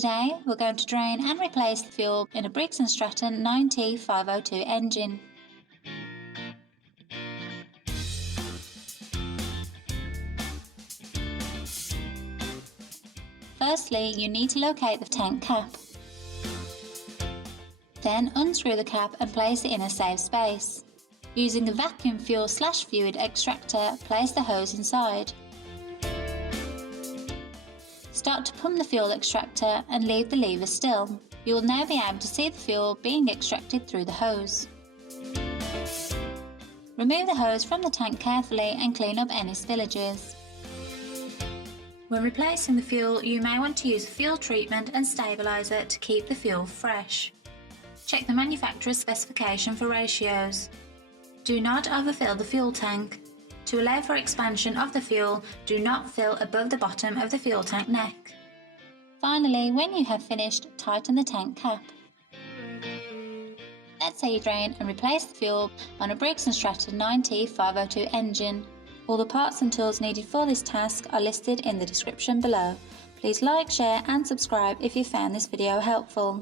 Today we're going to drain and replace the fuel in a Briggs and Stratton 9T 502 engine. Firstly, you need to locate the tank cap. Then unscrew the cap and place it in a safe space. Using a vacuum fuel/fluid extractor, place the hose inside. Start to pump the fuel extractor and leave the lever still. You will now be able to see the fuel being extracted through the hose. Remove the hose from the tank carefully and clean up any spillages. When replacing the fuel, you may want to use fuel treatment and stabiliser to keep the fuel fresh. Check the manufacturer's specification for ratios. Do not overfill the fuel tank. To allow for expansion of the fuel, do not fill above the bottom of the fuel tank neck. Finally, when you have finished, tighten the tank cap. Let's say you drain and replace the fuel on a Briggs and Stratton 9T 502 engine. All the parts and tools needed for this task are listed in the description below. Please like, share and subscribe if you found this video helpful.